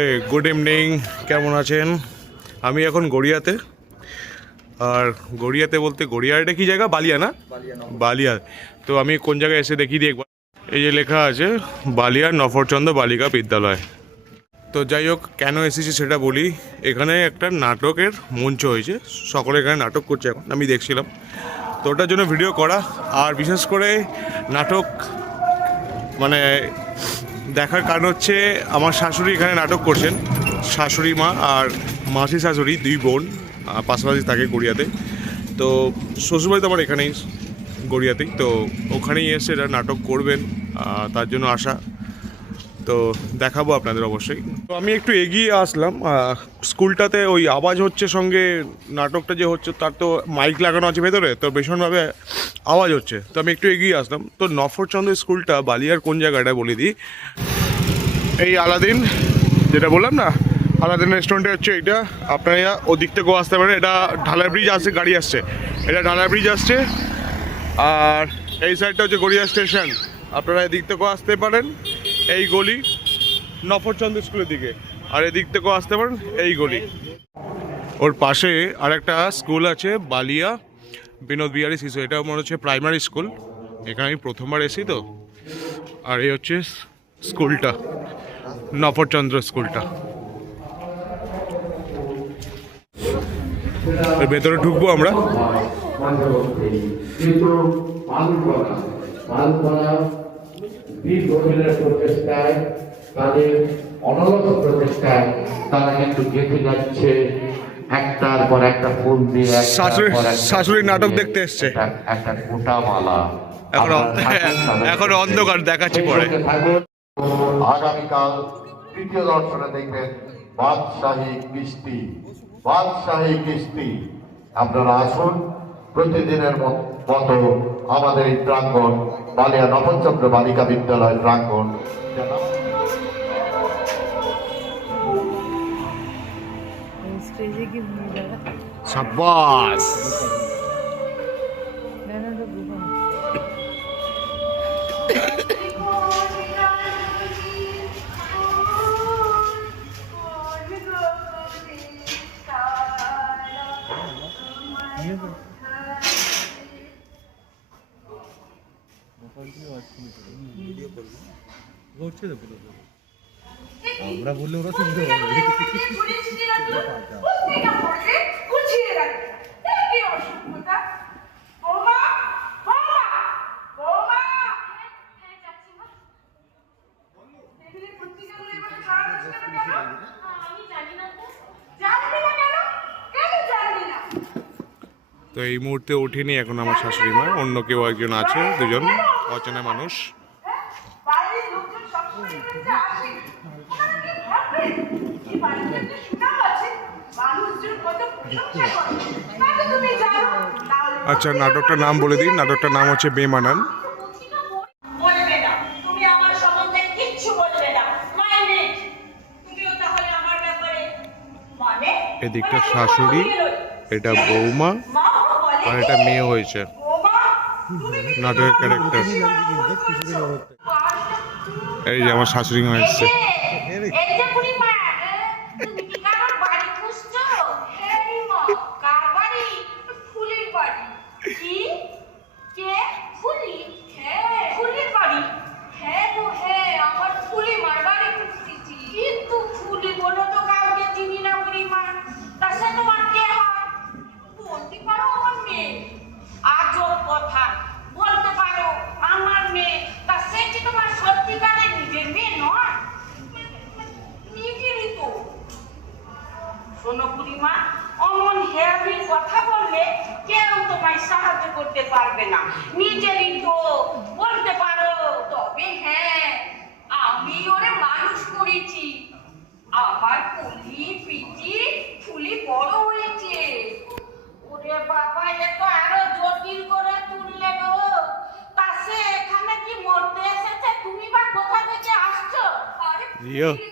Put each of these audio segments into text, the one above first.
এই good evening কেমন আছেন? আমি এখন গড়িয়াতে। আর গড়িয়াতে বলতে গড়িয়া এটা কি জায়গা? বালিয়া না? বালিয়া তো আমি কোন জায়গায় এসে দেখি দিই একবার এই যে লেখা আছে বালিয়া নফরচন্দ্র বালিকা বিদ্যালয়। তো যাই হোক কেন এসেছি সেটা বলি। এখানে একটা নাটকের মঞ্চ হয়েছে। সকলে এখানে নাটক করছে এখন আমি দেখছিলাম। তো ওটার জন্য ভিডিও করা। আর বিশেষ করে নাটক মানে দেখার কারণ হচ্ছে আমার শাশুড়ি এখানে নাটক করছেন। শাশুড়ি মা আর মাসি শাশুড়ি দুই বোন পাশাপাশি থাকে গড়িয়াতে। তো শ্বশুরবাড়ি তো আমার এখানেই, গড়িয়াতেই। তো ওখানেই এসে এরা নাটক করবেন তার জন্য আসা তো দেখাবো আপনাদের অবশ্যই। তো আমি একটু এগিয়ে আসলাম স্কুলটাতে ওই আওয়াজ হচ্ছে সঙ্গে নাটকটা যে হচ্ছে তার তো মাইক লাগানো আছে ভেতরে তো ভীষণভাবে আওয়াজ হচ্ছে। তো আমি একটু এগিয়ে আসলাম। তো নফরচন্দ্র স্কুলটা বালিয়ার কোন জায়গাটা বলে দিই? এই আলাদিন যেটা বললাম না আলাদিন রেস্টুরেন্টে হচ্ছে এইটা। আপনারা ওদিক থেকেও আসতে পারেন। এটা ঢালাই ব্রিজ আসছে গাড়ি আসছে। এটা ঢালাই ব্রিজ আসছে। আর এই সাইডটা হচ্ছে গড়িয়া স্টেশন আপনারা এদিক থেকেও আসতে পারেন। এই গলি নফরচন্দ্র স্কুলের দিকে। আর এদিক থেকেও আসতে পারেন, এই গলি। ওর পাশে আরেকটা স্কুল আছে, বালিয়া, বিনোদ বিহারি শিশু। এটা মনে হচ্ছে প্রাইমারি স্কুল। এখানে আমি প্রথমবার এসি তো। আর এই হচ্ছে স্কুলটা, নফরচন্দ্র স্কুলটা। ভেতরে ঢুকবো আমরা। পালকলা দীর্ঘদিনের প্রচেষ্টায় তাদের অনবরত প্রচেষ্টায় তারা কিন্তু গেঁথে যাচ্ছে। একটার পর একটা ফুল দিয়ে শাশুড়ি- নাটক দেখতে এসছে। একটা- গোটা মালা। এখন এখন অন্ধকার দেখাচ্ছি পরে। আগামীকাল তৃতীয় দর্শনে দেখবেন বাদশাহী কিস্তি। বাদশাহী কিস্তি। আপনারা আসুন প্রতিদিনের মতো আমাদের এই প্রাঙ্গণ বালিয়া নবচন্দ্র বালিকা বিদ্যালয় প্রাঙ্গণ। সাব্বাস। তো না আমরা বললে ওরা শুনতে তো এই মুহূর্তে ওঠেনি এখন আমার শাশুড়ি মা, অন্য কেউ একজন আছে, দুজন অচেনা মানুষ বাড়ির লোকজন সবসময় এখানে আসে ওনারা কি ভাববে এই বাড়িতে যে সুনাম আছে মানুষজন কত প্রশংসা করে তাহলে তুমি জানো তাহলে আচ্ছা নাটকটার নাম বলে দিন নাটকটার নাম হচ্ছে বেমানান। বলবে না। তুমি আমার সম্বন্ধে কিচ্ছু বলবে না। মাইন্ড তুমিও তাহলে আমার ব্যাপারে মানে? এদিকটা মানে শাশুড়ি এটা বৌমা আর এটা মেয়ে হয়েছে। নাটকের ক্যারেক্টার এই যে আমার শাশুড়ি মা এসছে এই যে বুড়িমা তুমি কি কারোর বাড়ি খুঁজছো হ্যাঁ বুড়িমা কার বাড়ি ফুলির বাড়ি কি কে ফুলি হ্যাঁ ফুলির বাড়ি হ্যাঁ গো হ্যাঁ আমার ফুলি মার বাড়ি খুঁজতেছি কিন্তু ফুলি বলো তো কাউকে চিনি না বুড়িমা তা সে তোমার কে হয় বলতে পারো আমার মেয়ে আজব কথা বলতে পারো আমার মেয়ে তা সে কি তোমার সত্যিকারের নিজের মেয়ে নয় নিজেরই তো শোনো বুড়িমা অমন হেয়াবি কথা বললে কেউ তোমায় সাহায্য করতে পারবে না নিজেরই তো বলতে পারো তবে হ্যাঁ আমি ওরে মানুষ করেছি আমার পুলি পিটি ফুলি বড় হয়েছে ওরে বাবা এ তো আরও জটিল করে তুললে গো তা সে এখানে কি মরতে এসেছে তুমি বা কোথা থেকে আসছো আরে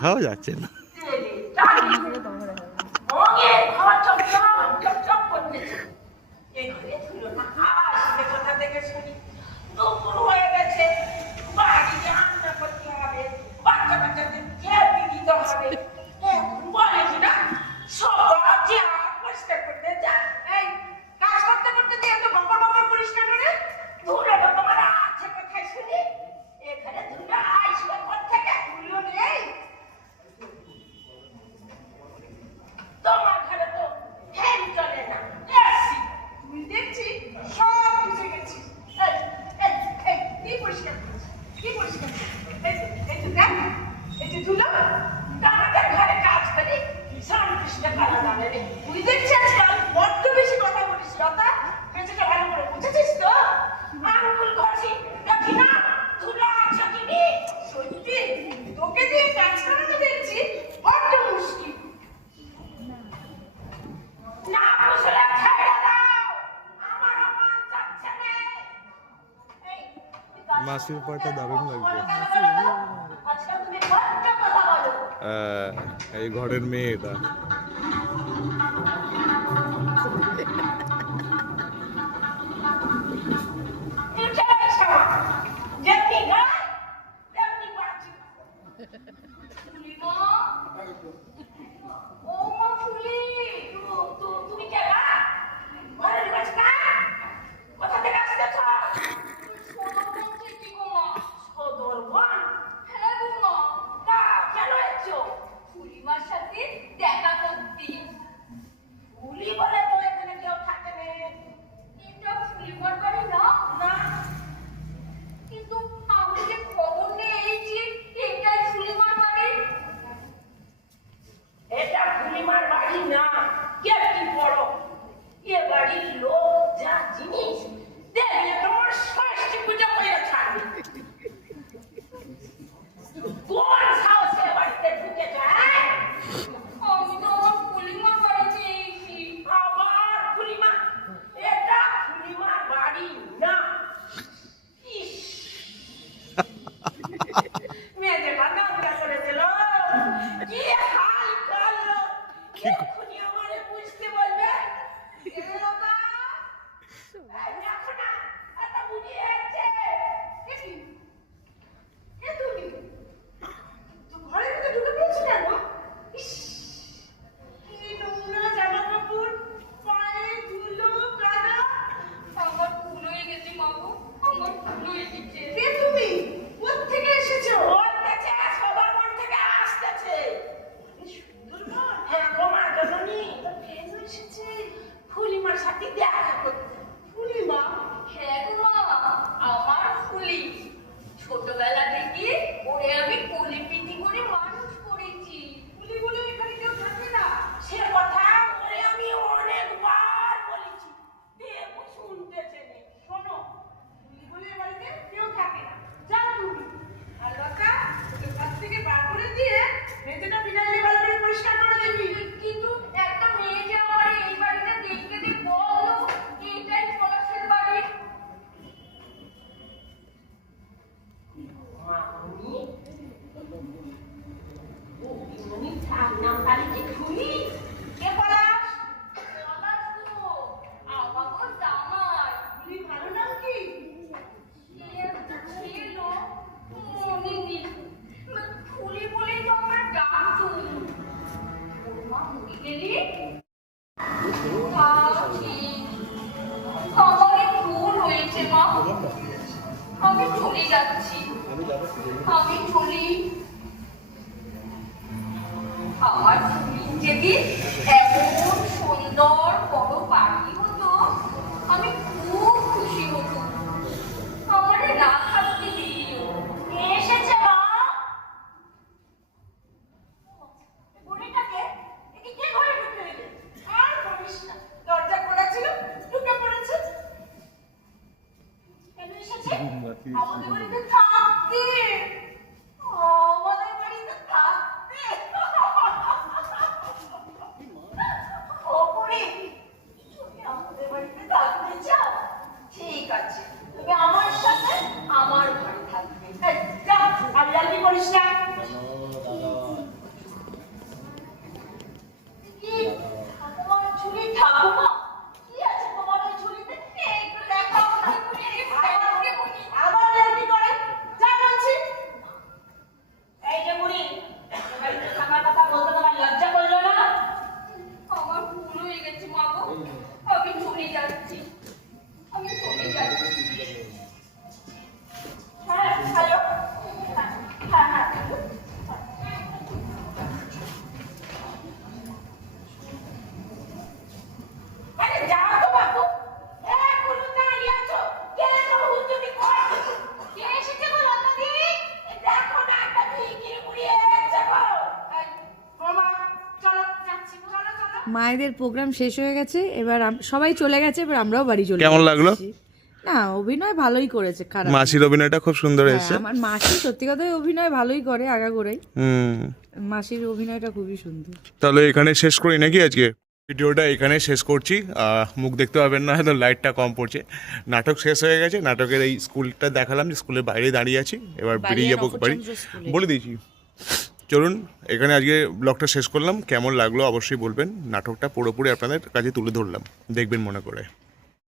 দেখাও যাচ্ছে না। মেসির উপরটা দারুণ লাগবে। এই ঘরের মেয়ে এটা। mulher এমন সুন্দর মায়েদের প্রোগ্রাম শেষ হয়ে গেছে এবার সবাই চলে গেছে এবার আমরাও বাড়ি চলে কেমন লাগল? না অভিনয় ভালোই করেছে খারাপ মাসির অভিনয়টা খুব সুন্দর হ্যাঁ, এসেছে আমার মাসি সত্যি কথাই অভিনয় ভালোই করে আগাগোড়াই। হুম। মাসির অভিনয়টা খুবই সুন্দর। তাহলে এখানে শেষ করি নাকি আজকে? ভিডিওটা এখানে শেষ করছি। মুখ দেখতে পাবেন না হয়তো লাইটটা কম পড়ছে। নাটক শেষ হয়ে গেছে নাটকের এই স্কুলটা দেখালাম যে স্কুলের বাইরে দাঁড়িয়ে আছি। এবার বেরিয়ে যাব বাড়ি। বলে দিয়েছি। চলুন, এখানে আজকে ব্লগটা শেষ করলাম। কেমন লাগল অবশ্যই বলবেন। নাটকটা পুরোপুরি আপনাদের কাছে তুলে ধরলাম। দেখবেন মনে করে।